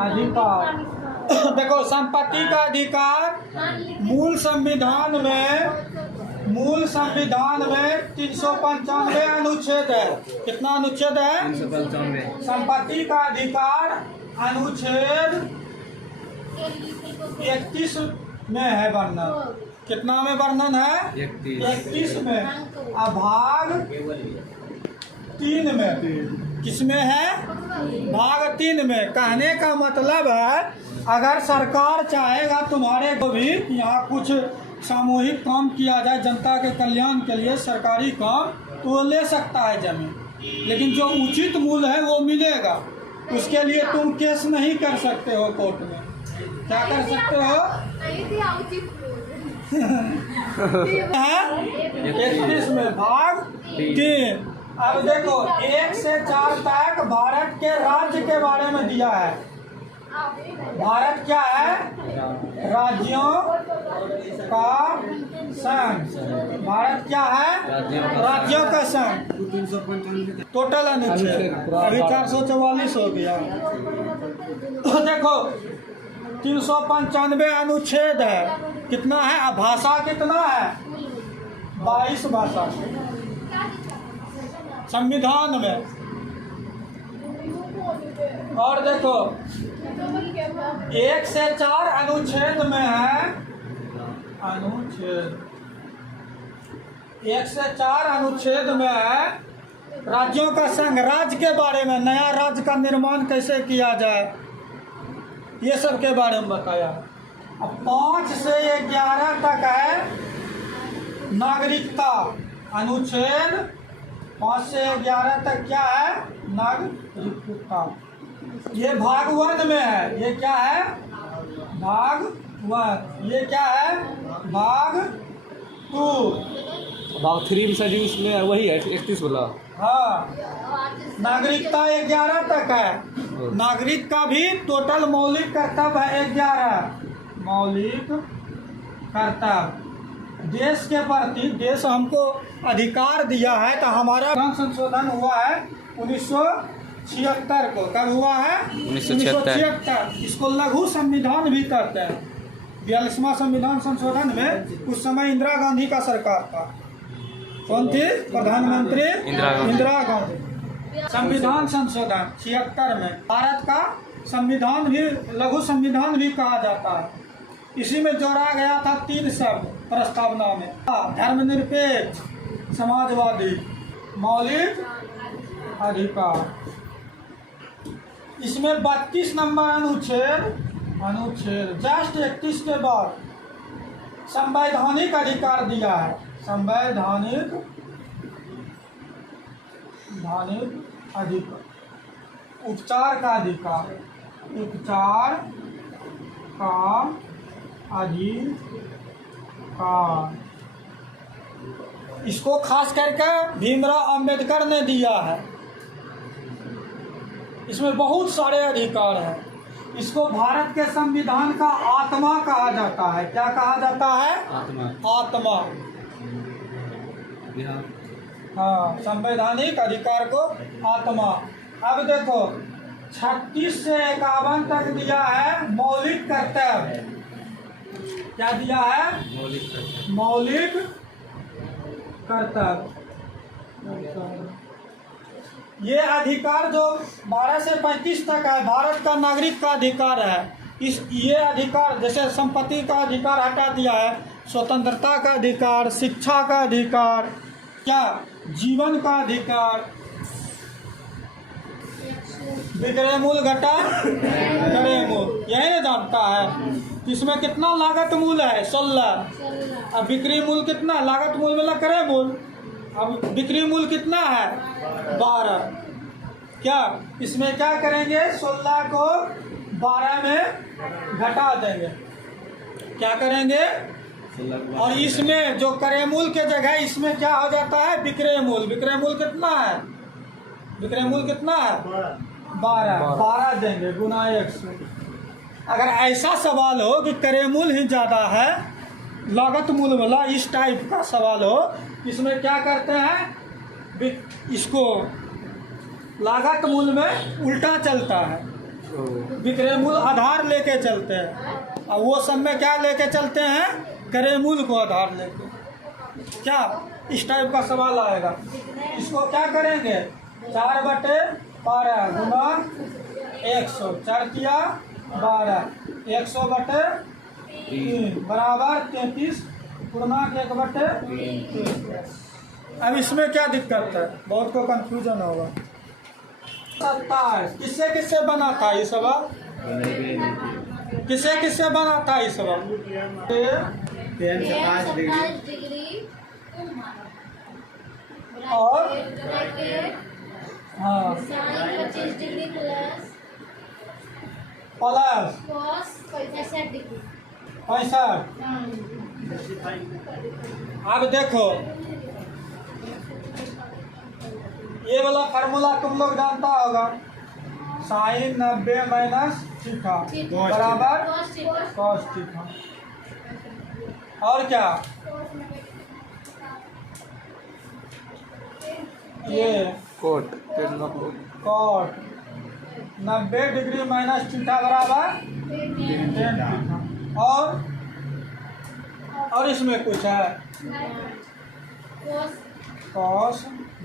अधिकार। देखो संपत्ति का अधिकार मूल संविधान में 395 अनुच्छेद है। कितना अनुच्छेद है? 395। संपत्ति का अधिकार अनुच्छेद 31 में है वर्णन। कितना में वर्णन है? 31 में। भाग 3 में। किसमें है? भाग 3 में। कहने का मतलब है अगर सरकार चाहेगा तुम्हारे को भी यहाँ कुछ सामूहिक काम किया जाए जनता के कल्याण के लिए, सरकारी काम, तो वो ले सकता है जमीन, लेकिन जो उचित मूल्य है वो मिलेगा। उसके लिए तुम केस नहीं कर सकते हो कोर्ट में। क्या कर सकते हो? 31 में भाग 3। अब देखो 1 से 4 तक भारत के राज्य के बारे में दिया है। भारत क्या है? राज्यों का संघ। भारत क्या है? राज्यों का संघ। टोटल अनुच्छेद अभी 444 हो गया। देखो 395 अनुच्छेद है। कितना है? भाषा कितना है? 22 भाषा संविधान में। और देखो 1 से 4 अनुच्छेद में है। अनुच्छेद 1 से 4 अनुच्छेद में है राज्यों का संघ। राज्य के बारे में, नया राज्य का निर्माण कैसे किया जाए, ये सब के बारे में बताया। अब 5 से 11 तक है नागरिकता। अनुच्छेद 5 से 11 तक क्या है? नागरिकता। ये भाग 1 में है। ये क्या है? भाग 1। ये क्या है? भाग 2। भाग 3 में सजी उसमें वही है 31 वाला। हाँ, नागरिकता 11 तक है। नागरिक का भी टोटल मौलिक कर्तव्य है 11 मौलिक कर्तव्य। देश के प्रति, देश हमको अधिकार दिया है, तो हमारा संशोधन हुआ है 1976 को। कब हुआ है? 1976। इसको लघु संविधान भी कहते हैं। 42वां संविधान संशोधन में उस समय इंदिरा गांधी का सरकार था। कौन थी? प्रधानमंत्री इंदिरा गांधी। संविधान संशोधन 76 में। भारत का संविधान भी लघु संविधान भी कहा जाता है। इसी में जोड़ा गया था 3 शब्द प्रस्तावना में। धर्मनिरपेक्ष, समाजवादी, मौलिक अधिकार। इसमें 32 नंबर अनुच्छेद जस्ट 31 के बाद संवैधानिक अधिकार दिया है। संवैधानिक अधिकार। उपचार का अधिकार। उपचार का अधिकार। इसको खास करके भीमराव अंबेडकर ने दिया है। इसमें बहुत सारे अधिकार हैं। इसको भारत के संविधान का आत्मा कहा जाता है। क्या कहा जाता है? आत्मा। हाँ, संवैधानिक अधिकार को आत्मा। अब देखो 36 से 51 तक दिया है मौलिक कर्तव्य। क्या दिया है? मौलिक कर्तव्य। ये अधिकार जो 12 से 35 तक है भारत का नागरिक का अधिकार है। ये अधिकार जैसे संपत्ति का अधिकार हटा दिया है, स्वतंत्रता का अधिकार, शिक्षा का अधिकार, क्या जीवन का अधिकार, विक्रय मूल्य घटा क्रय मूल्य, यही ना जानता है। इसमें कितना लागत मूल्य है? 16। अब बिक्री मूल्य कितना? लागत मूल्य वाला क्रय मूल्य। अब बिक्री मूल्य कितना है? 12। क्या इसमें क्या करेंगे? 16 को 12 में घटा देंगे। क्या करेंगे? और इसमें जो क्रय मूल्य के जगह इसमें क्या हो जाता है? विक्रय मूल्य। विक्रय मूल्य कितना है? विक्रय मूल्य कितना है? 12 देंगे गुना 1 से। अगर ऐसा सवाल हो कि क्रय मूल्य ही ज़्यादा है, लागत मूल्य वाला इस टाइप का सवाल हो, इसमें क्या करते हैं? इसको लागत मूल्य में उल्टा चलता है। विक्रय मूल आधार लेके चलते हैं, और वो सब में क्या लेके चलते हैं, क्रय मूल को आधार लेके। क्या इस टाइप का सवाल आएगा। इसको क्या करेंगे, 4/12 गुना 100, 4 किया 12, 100/3 बराबर 33 पूर्णांक 1/3। अब इसमें क्या दिक्कत है, बहुत को कंफ्यूजन होगा। 27 किससे किससे बना था ये सवाल, किससे किससे बना था ये सवाल, 27 डिग्री और हाँ 25 degree plus plus cos 65 degree. 65। अब देखो ये वाला फार्मूला तुम लोग जानता होगा, साइन 90 माइनस थीटा बराबर cos थीटा। और क्या, ये cot cot 90 degree minus theta बराबर tan थीटा। और इसमें कुछ है cos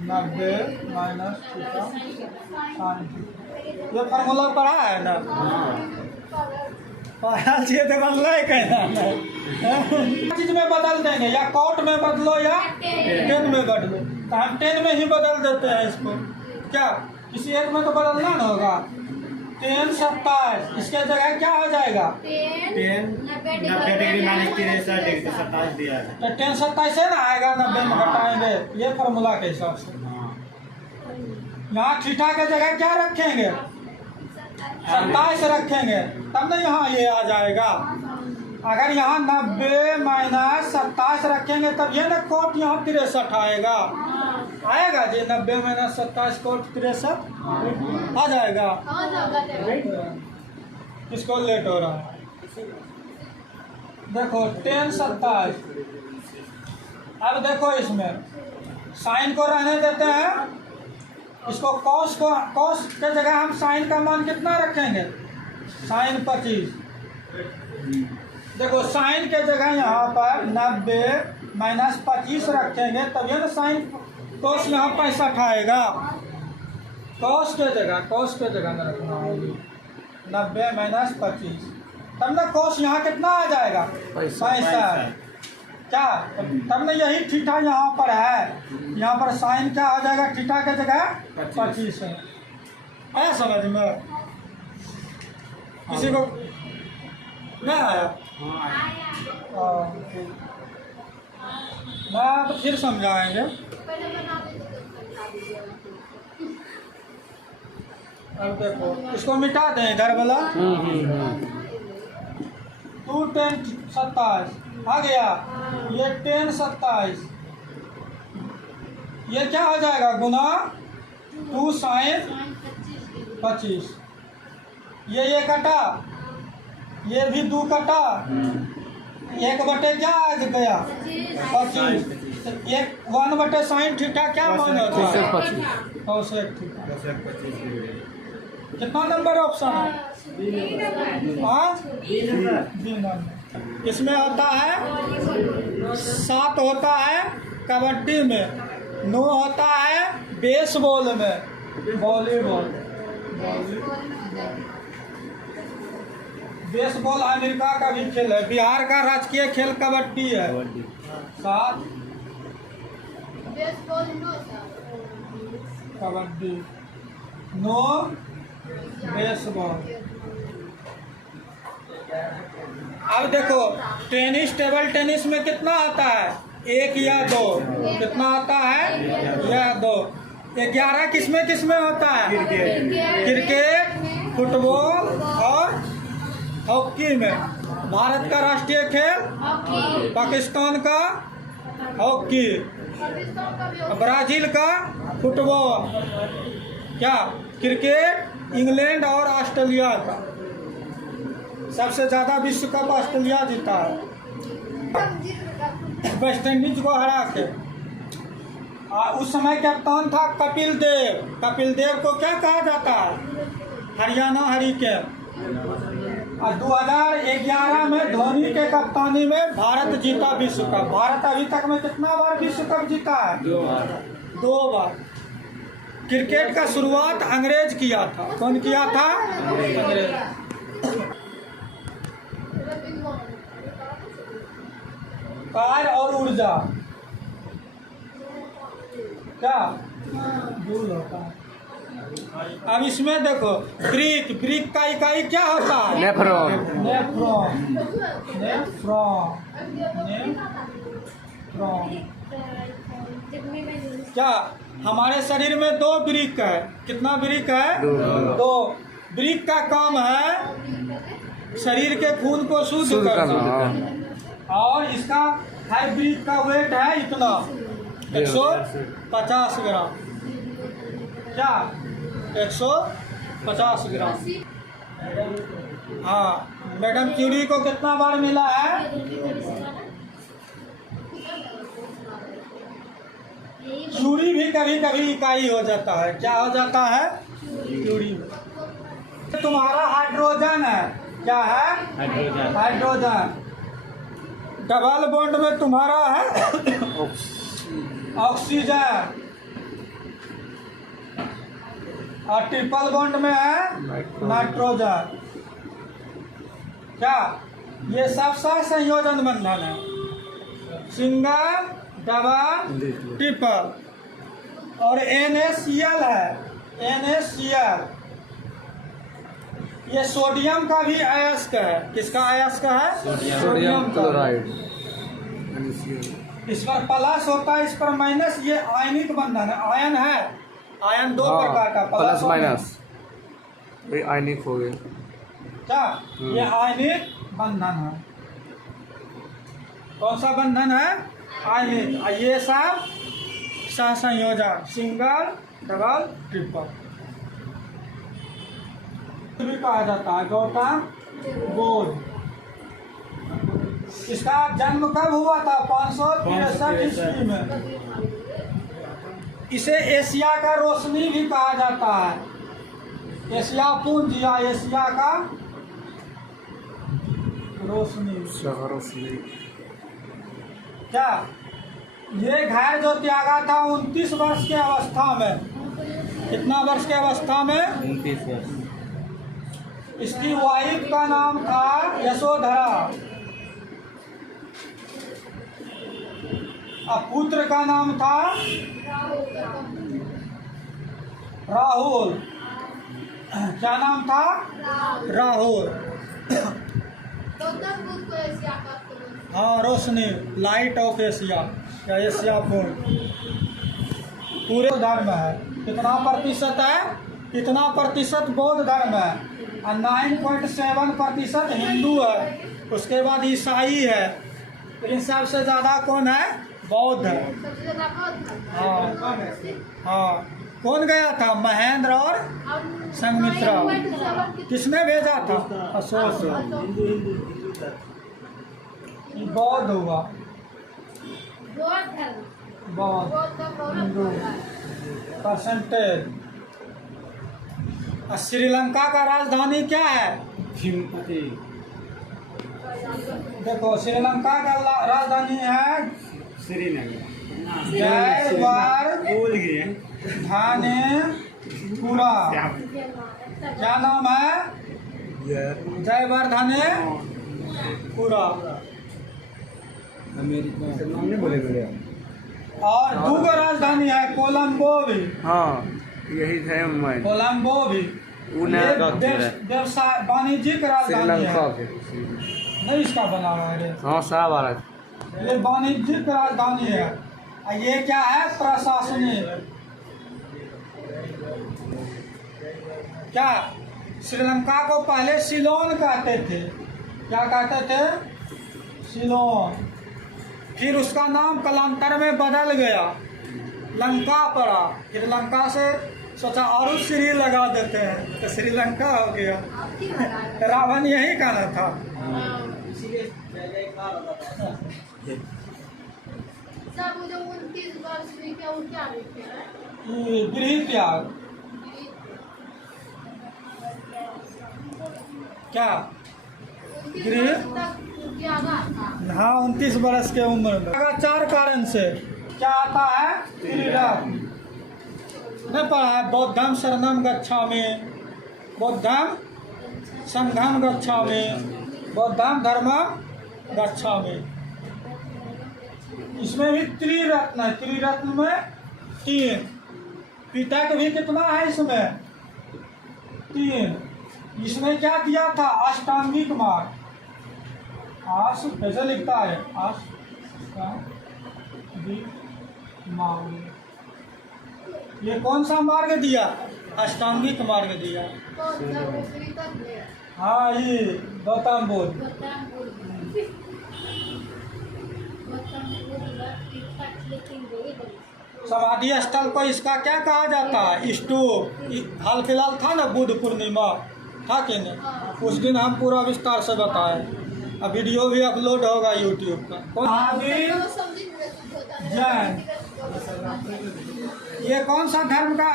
90 minus theta sin theta. ये फार्मूला पढ़ा है ना, पढ़ा चाहिए तो बदलो ही कहना है। चीज में बदल देंगे, या कॉट में बदलो या टेन में बदलो, तो हम 10 में ही बदल देते हैं इसको। क्या किसी एक में तो बदलना ना होगा। 10 27 इसके जगह क्या हो जाएगा, 90 डिग्री माइनस 63 डिग्री 27 दिया है। तो 10 27 है ना आएगा, 90 में घटाएंगे ये फार्मूला के हिसाब से। यहाँ थीटा के जगह क्या रखेंगे, 27 रखेंगे, तब ना यहाँ ये आ जाएगा। अगर यहाँ 90 माइनस 27 रखेंगे तब ये ना कोट यहाँ 63 आएगा जी। 90 माइनस 27 कोट 63 आ जाएगा। इसको लेट हो रहा है, देखो 10 27। अब देखो इसमें साइन को रहने देते हैं, इसको कॉस के जगह हम साइन का मान कितना रखेंगे, साइन 25। देखो साइन के जगह यहाँ पर 90 माइनस 25 रखेंगे तब ये ना साइन कॉस यहाँ 65 आएगा। कॉस के जगह में रखना होगी 90 माइनस 25, तब ना कॉस यहाँ कितना आ जाएगा, 65। क्या तब ना यही थीटा यहाँ पर है, यहाँ पर साइन क्या हो जाएगा, थीटा के जगह 25 है। आया समझ में, किसी को नहीं आया, ना तो फिर समझाएंगे। अब देखो इसको मिटा दें इधर वाला, 2 10 27 आ गया, ये 10 27 ये क्या हो जाएगा, गुना 2 साइन 25। ये कटा, ये भी 2 कटा, 1/, क्या आ गया 25। 1/, साइन थीटा क्या मान होता है, cosec थीटा। कितना नंबर ऑप्शन है, हाँ बी नंबर। इसमें होता है 7 होता है कबड्डी में, 9 होता है बेसबॉल में, वॉलीबॉल। बेसबॉल अमेरिका का भी खेल है, बिहार का राजकीय खेल कबड्डी है। 7 कबड्डी, 9 बेसबॉल। अब देखो टेबल टेनिस में कितना आता है, 1 या 2, कितना आता है या 2। 11 किसमें होता है, क्रिकेट, फुटबॉल और हॉकी में। भारत का राष्ट्रीय खेल पाकिस्तान का हॉकी, ब्राजील का फुटबॉल, क्या क्रिकेट इंग्लैंड और ऑस्ट्रेलिया का। सबसे ज़्यादा विश्व कप ऑस्ट्रेलिया जीता है, वेस्ट इंडीज को हरा के। उस समय कप्तान था कपिल देव। कपिल देव को क्या कहा जाता है, हरियाणा हरिकेन। और 2011 में धोनी के कप्तानी में भारत जीता विश्व कप। भारत अभी तक में कितना बार विश्व कप जीता है? 2 बार। क्रिकेट का शुरुआत अंग्रेज किया था। कौन किया था? अंग्रेज। कार्य और ऊर्जा क्या दूर होता है। अब इसमें देखो ब्रिक का इकाई क्या होता है? नेफ्रॉन। नेफ्रॉन। क्या हमारे शरीर में 2 ब्रिक है? कितना ब्रिक है? 2। ब्रिक का काम है शरीर के खून को शुद्ध करना। और इसका हर ब्रिक का वेट है इतना 150 ग्राम। क्या 150 ग्राम। हाँ, मैडम क्यूरी को कितना बार मिला है? क्यूरी भी कभी कभी इकाई हो जाता है। क्या हो जाता है? क्यूरी। तुम्हारा हाइड्रोजन है। क्या है? हाइड्रोजन। डबल बॉन्ड में तुम्हारा है ऑक्सीजन। और ट्रिपल बॉन्ड में है नाइट्रोजन। क्या ये सब संयोजन बंधन है? Single, double, triple. और NaCl है। NaCl ये सोडियम का भी अयस्क है। किसका अयस्क है? Sodium chloride. इस पर प्लस होता है, इस पर माइनस। ये आयनिक बंधन है। आयन है। आयन 2 प्रकार का, प्लस माइनस। ये आयनिक हो गए। क्या ये आयनिक बंधन है? कौन सा बंधन है? आयनिक। ये सब सहसंयोजन सिंगल, डबल, ट्रिपल भी कहा जाता है। गौतम बुद्ध। इसका जन्म कब हुआ था? 563 ईस्वी में। इसे एशिया का रोशनी भी कहा जाता है। एशिया पुंज या एशिया का रोशनी। क्या ये घर जो त्यागा था 29 वर्ष के अवस्था में। कितना वर्ष के अवस्था में? 29 वर्ष। इसकी वाइफ का नाम था यशोधरा। अब पुत्र का नाम था राहुल। क्या नाम था? राहुल। हाँ, रोशनी, लाइट ऑफ एशिया या एशिया पूर्ण पूरे धर्म है। कितना प्रतिशत है? कितना प्रतिशत बौद्ध धर्म है? 9.7% हिंदू है। उसके बाद ईसाई है। लेकिन सबसे ज़्यादा कौन है? बौद्ध है। हाँ हाँ। कौन गया था? महेंद्र और संघमित्रा। किसने भेजा था? अशोक। बौद्ध हुआ। बौद्ध हिंदू परसेंटेज। श्रीलंका का राजधानी क्या है? देखो, श्रीलंका का राजधानी है श्रीनगर। जयवर्धनेपुरा। क्या नाम है? जयवर्धनेपुरा। और दूगो राजधानी है कोलंबो भी। हाँ, यही है कोलंबो भी। व्यवसाय वाणिज्यिक राजधानी है। नहीं, इसका बना हुआ है। हाँ, सब आ रहा है। ये वाणिज्यिक राजधानी है। और ये क्या है? प्रशासनिक। क्या श्रीलंका को पहले सिलोन कहते थे। क्या कहते थे? सिलोन। फिर उसका नाम कालांतर में बदल गया, लंका पड़ा। फिर लंका से सोचा और श्री लगा देते हैं तो श्रीलंका हो गया। रावण यही कहना था। गृह त्याग। क्या गृह, हाँ 29 बरस के उम्र में। 4 कारण से क्या आता है? त्रिरत्न नहीं पढ़ा है? बौद्धम शरणम गच्छामि, बौद्धम संघम गच्छामि, बौद्धम धर्मम गच्छामि। इसमें भी त्रिरत्न है। त्रिरत्न में 3। पिटक भी कितना है इसमें? 3। इसमें क्या दिया था? अष्टांगिक मार्ग। कैसे लिखता है? अष्टांगिक मार्ग। ये कौन सा मार्ग दिया? अष्टांगिक मार्ग दिया। हाँ ये गौतम बुद्ध। समाधि स्थल को इसका क्या कहा जाता है? स्तूप। हाल फिलहाल था ना बुद्ध पूर्णिमा, था कि नहीं? उस दिन हम पूरा विस्तार से बताए। अब वीडियो भी अपलोड होगा यूट्यूब पर। महावीर जैन, ये कौन सा धर्म का?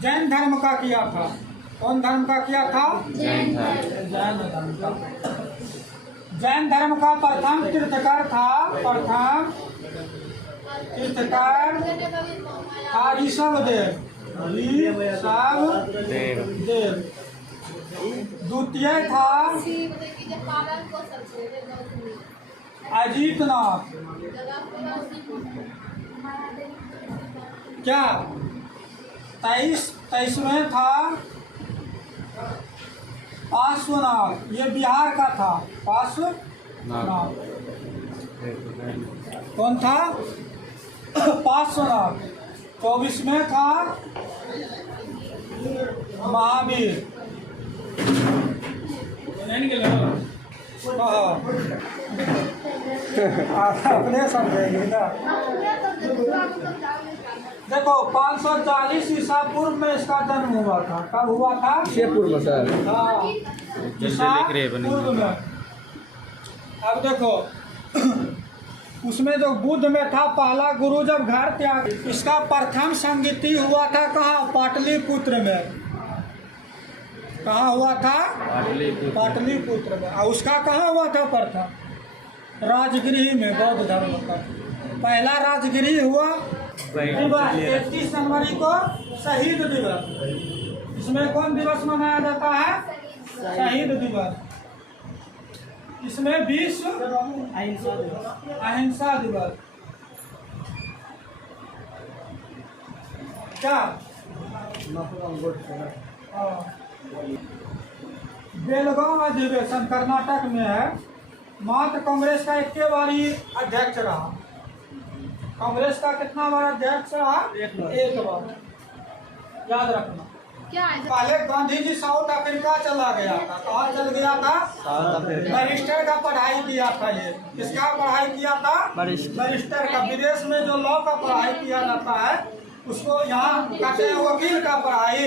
जैन धर्म का किया था। कौन धर्म का किया था? जैन धर्म का। जैन धर्म का प्रथम तीर्थकर था। प्रथम तीर्थकर था ऋषभदेव। ऋषभदेव। द्वितीय था अजीतनाथ। क्या 23 में था पार्श्वनाथ। ये बिहार का था पार्श्वनाथ। कौन था? पार्श्वनाथ। 24 में था महावीर। अपने समझेंगे ना। देखो 540 ईसा पूर्व में इसका जन्म हुआ था। कब हुआ था? शेरपुर में सर। हाँ ईसा पूर्व में। अब देखो उसमें जो बुद्ध में था पहला गुरु जब घर त्याग, इसका प्रथम संगीति हुआ था कहाँ? पाटलिपुत्र में। कहाँ हुआ था? पाटलिपुत्र में। और उसका कहाँ हुआ था प्रथम? राजगृह में। बौद्ध धर्म का पहला राजगृह हुआ 31 जनवरी को शहीद दिवस। इसमें कौन दिवस मनाया जाता है? शहीद दिवस। इसमें विश्व अहिंसा दिवस। क्या बेलगांव अधिवेशन कर्नाटक में है। मात्र कांग्रेस का 1 बारी अध्यक्ष रहा। कांग्रेस का कितना बार अध्यक्ष रहा? 1 बार। याद रखना। पहले गांधी जी साउथ अफ्रीका चला गया था। कहाँ चल गया था? बैरिस्टर का पढ़ाई किया था। ये किसका पढ़ाई किया था? बैरिस्टर का। विदेश में जो लॉ का पढ़ाई किया जाता है उसको यहाँ कहते हैं वकील का पढ़ाई,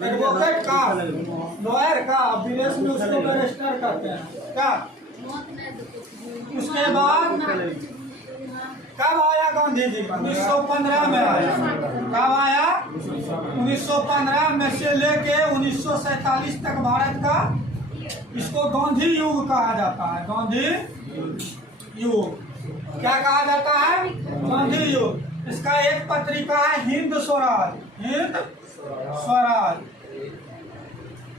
एडवोकेट का, लॉयर का। विदेश में उसको बैरिस्टर कहते हैं। क्या उसके बाद कब आया गांधी जी? 1915 में आया। कब आया? 1915 में से लेके 1947 तक भारत का, इसको गांधी युग कहा जाता है। गांधी युग क्या कहा जाता है? गांधी युग। इसका एक पत्रिका है हिंद स्वराज। हिंद स्वराज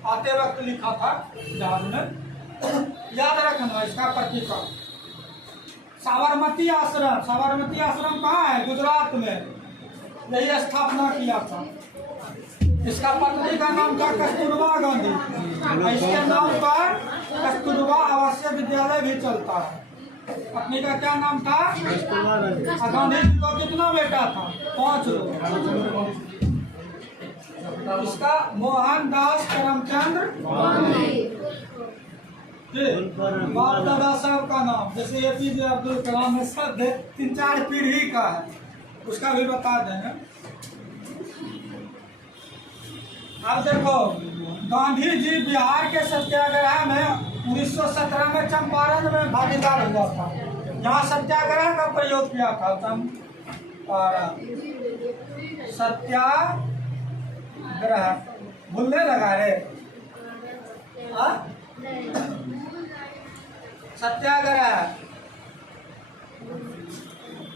आते वक्त लिखा था जहाज में। याद रखना इसका पत्रिका। साबरमती आश्रम। साबरमती आश्रम कहाँ है? गुजरात में। यही स्थापना किया था। इसका पत्नी का नाम था कस्तूरबा गांधी। इसके नाम पर कस्तूरबा आवासीय विद्यालय भी चलता है। पत्नी का क्या नाम था? गांधी जी को कितना बेटा था? 5 लोग। इसका मोहनदास करमचंद बाप दादा साहब का नाम, जैसे APJ अब्दुल कलाम है, सब 3-4 पीढ़ी का है, उसका भी बता देंगे। अब देखो गांधी जी बिहार के सत्याग्रह में 1917 में चंपारण में भागीदार हुआ था। यहाँ सत्याग्रह का प्रयोग किया था। सत्याग्रह भूलने लगा रे। सत्याग्रह।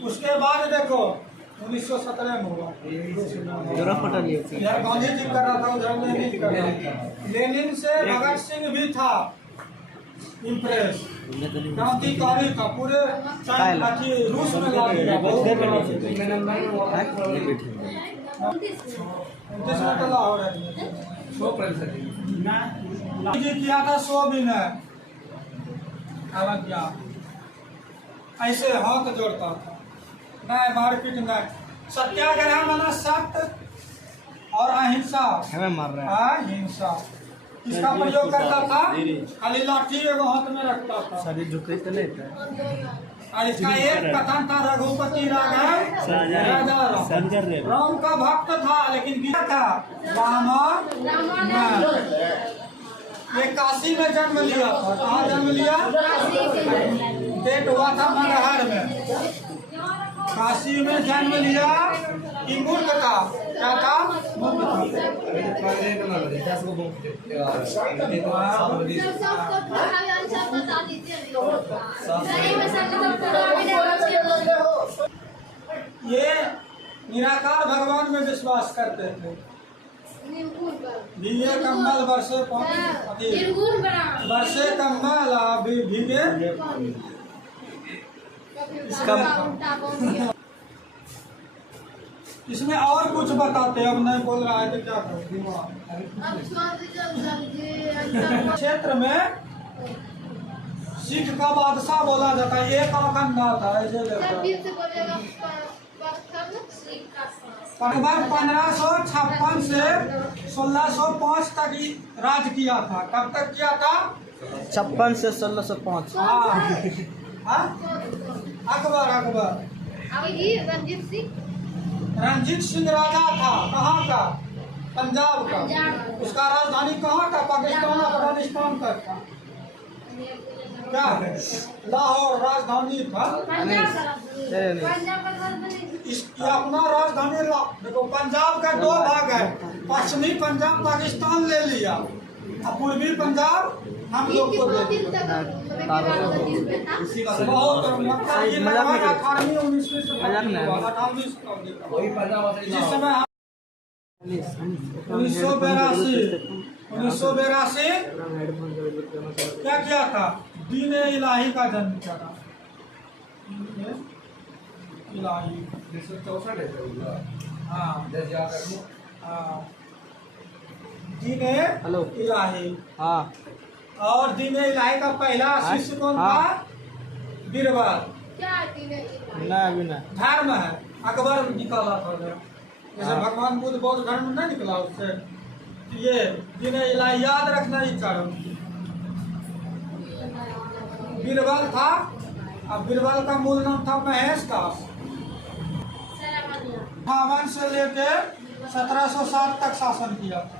उसके बाद देखो 1917 में हुआ। इधर गांधी जी कर रहा था, उधर लेनिन कर रहा था। लेनिन से भगत सिंह भी था इम्प्रेस, क्रांतिकारी था, पूरे रूस में ला दिया। जी किया था 100 विनय, ऐसे हाथ जोड़ता था, नहीं मारपीट नहीं। सत्याग्रह माना सत्य और अहिंसा, अहिंसा इसका प्रयोग करता था। खाली लाठी एगो हाथ में रखता था। और इसका एक कथन था, रघुपति राघव राजा राम का भक्त था, लेकिन गीता था राम। ये काशी में जन्म लिया था। कहाँ जन्म लिया? पेट हुआ था मगहर में, काशी में जन्म लिया। कि मूर्ख था, क्या था? मूर्ख था। ये निराकार भगवान में विश्वास करते थे। भीगे कम्बल वर्षे वर्षे कम्बल भीगे। इसमें और कुछ बताते, अब नहीं बोल रहा है तो क्या करूं। क्षेत्र में सिख का बादशाह बोला जाता है। एक अखंडा था, ऐसे लगभग 1556 से 1605 तक राज किया था। कब तक किया था? 56 से 1605। अकबर रंजीत सिंह राजा था। कहाँ का? पंजाब का। उसका राजधानी कहाँ का? पाकिस्तान, अफगानिस्तान तक था। क्या? लाहौर राजधानी था। इसकी अपना राजधानी देखो। पंजाब का 2 भाग है, पश्चिमी पंजाब पाकिस्तान ले लिया और पूर्वी पंजाब हम लोग को दे दिया। बहुत ये लगभग 18वीं 19वीं शताब्दी, 18वीं शताब्दी का। जिस समय 1982 क्या किया था? दीन इलाही का जन्म किया था। इलाही, हाँ, दीन इलाही। हाँ। और दीन इलाही का पहला शिष्य कौन था? बीरबल। धर्म है, अकबर निकाला था। जैसे भगवान बुद्ध बौद्ध धर्म नहीं निकला उससे। ये दीन इलाही याद रखना ही चारों। बीरबल था। अब बीरबल का मूल नाम था महेश दास। 58 से लेके 1707 तक शासन किया था।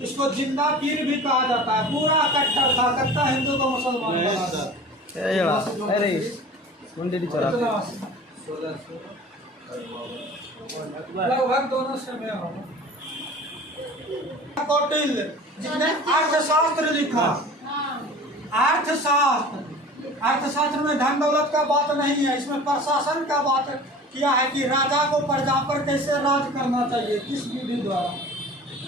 इसको जिंदा पीर भी कहा जाता है। पूरा कट्टर था, कट्टा हिंदू को मुसलमान बना था। लगभग दोनों से में होगा। कौटिल्य जिसने अर्थशास्त्र लिखा। अर्थशास्त्र में धन दौलत का बात नहीं है, इसमें प्रशासन का बात किया है कि राजा को प्रजा पर कैसे राज करना चाहिए, किस विधि द्वारा।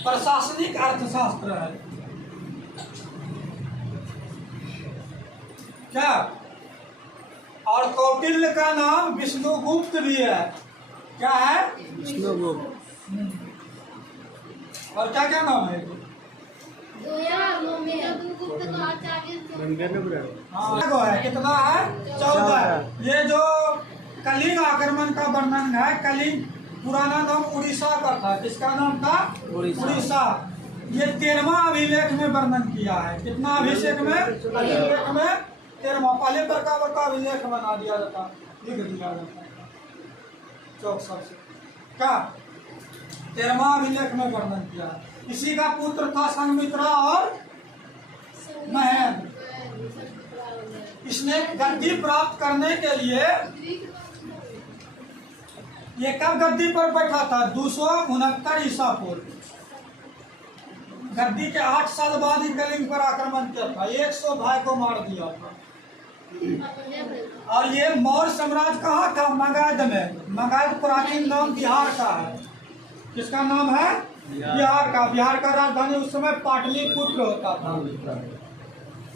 प्रशासनिक अर्थशास्त्र है क्या? और कौटिल्य का नाम विष्णुगुप्त भी है। क्या है? विष्णुगुप्त। और क्या क्या नाम है? कितना है? 14। ये जो कलिंग आक्रमण का वर्णन है, कलिंग पुराना नाम उड़ीसा का था। किसका नाम था? उड़ीसा। ये 13वां अभिलेख में वर्णन किया है। कितना अभिषेक में? अभिलेख में 13वां। पहले बड़का अभिलेख बना दिया जाता, लिख दिया जाता चौक सबसे। क्या? 13वां अभिलेख में वर्णन किया। इसी का पुत्र था संघमित्रा और महेंद्र। इसने गद्दी प्राप्त करने के लिए ये कब गद्दी पर बैठा था? 269 ईसा पूर्व। गद्दी के 8 साल बाद ही कलिंग पर आक्रमण किया था, 100 भाई को मार दिया था। और ये मौर्य साम्राज्य कहाँ था? मगध में। मगध प्राचीन नाम बिहार का है। किसका नाम है? बिहार का। बिहार का राजधानी उस समय पाटलिपुत्र होता था।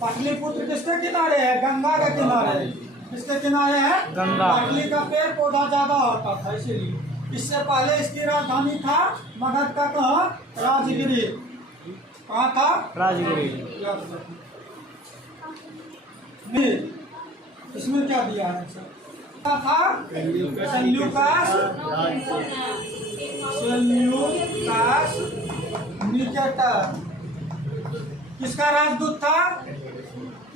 पाटलिपुत्र किसके किनारे है? गंगा के किनारे। किसके किनारे है? गंगा। पाटली का पेड़ पौधा ज्यादा होता था, इसीलिए। इससे पहले इसकी राजधानी था मगध का कहाँ? राजगिरी। कहाँ था? राजगिरी। इसमें क्या दिया है सर? क्या था? Seleucus Nicator. किसका राजदूत था?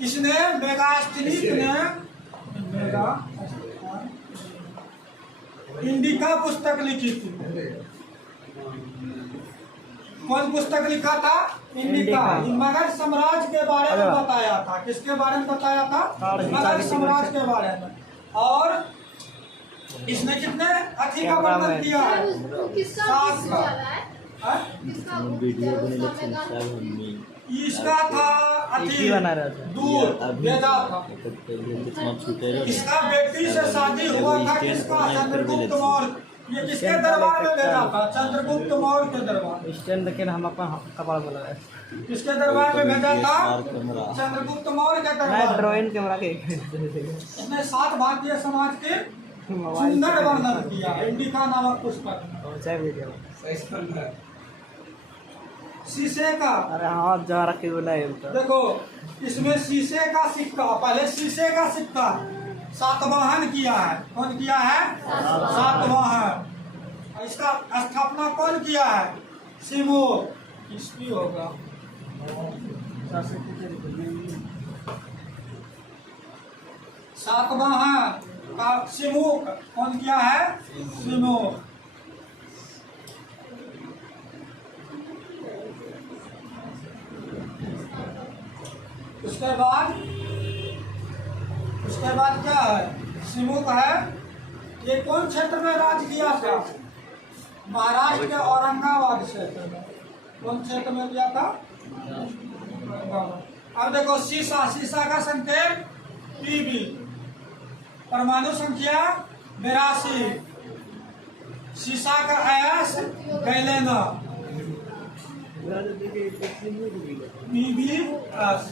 इसने मेगास्टेनिस ने इंडिका पुस्तक लिखी थी। कौन पुस्तक लिखा था? इंडिका। मगध साम्राज्य के बारे में बताया था। किसके बारे में बताया था? मगध साम्राज्य के बारे में। और इसने कितने अथी का वर्णन किया है? 7 का। इसका था अथी दूर वेदा था। इसका बेटी से शादी हुआ था। किसका? चंद्रगुप्त मौर्य। ये किसके दरबार में भेजा था? चंद्रगुप्त मौर्य के दरबार। स्टैंड देखे हम अपन कपड़ा बोला है। किसके दरबार में भेजा था? चंद्रगुप्त मौर्य के दरबार। ड्राइंग कैमरा के इसने 7 भारतीय समाज के सुंदर वर्णन किया। इंडिका नामक पुस्तक। शीशे का। अरे हाँ जा रखे बनाए देखो इसमें शीशे का सिक्का। पहले शीशे का सिक्का सातवाहन किया है। कौन किया है? सातवाहन। इसका स्थापना कौन किया है? सिमोर। ईस्वी होगा। सातवाहन का सिमोर कौन किया है? सिमोर। उसके बाद क्या है? सिमुक है। ये कौन क्षेत्र में राज किया था? महाराष्ट्र के औरंगाबाद क्षेत्र में। कौन क्षेत्र में किया था? अब देखो शीशा। शीशा का संकेत पीबी। परमाणु संख्या 82। शीशा का अयस गैलेना। PBS।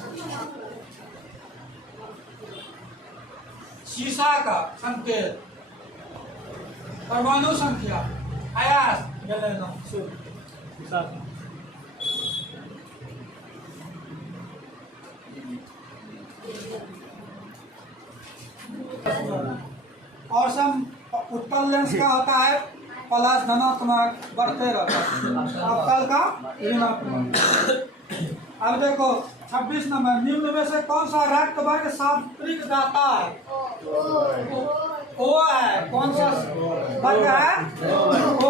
शीशा का संकेत परमाणु संख्या अयस गैलेना। और सब उत्तर लेंस का होता है प्लस धनात्मक बढ़ते रहता है। अवतल का ऋणात्मक। अब देखो 26 नंबर। निम्न में से कौन सा रक्त वर्ग सात्विक दाता है? ओ है। कौन सा वर्ग है? ओ।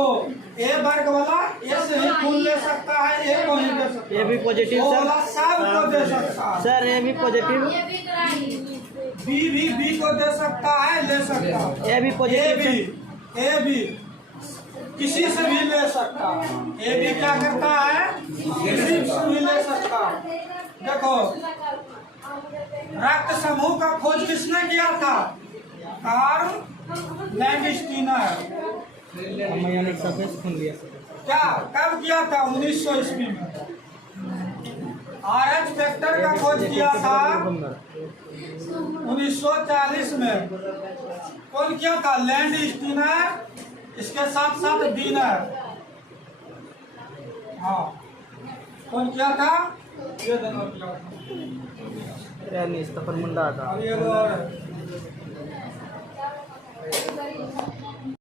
ए वर्ग वाला ए से ही खून ले सकता है, ए को नहीं दे सकता। ए भी पॉजिटिव ओ वाला सब को दे सकता है सर। ए भी पॉजिटिव। बी भी बी को दे सकता है, ले सकता है। ए भी पॉजिटिव। ए भी किसी से भी ले सकता है। ए भी क्या करता है? किसी से भी ले सकता है। देखो रक्त समूह का खोज किसने किया था? Karl Landsteiner. क्या कब किया था? 1900 ईस्वी में। RH फैक्टर का खोज किया था 1940 में। कौन किया था? लैंडस्टीनर। इसके साथ साथ बीनर। हाँ कौन किया था? ये दोनों किया था। इसका पर मुंडा था।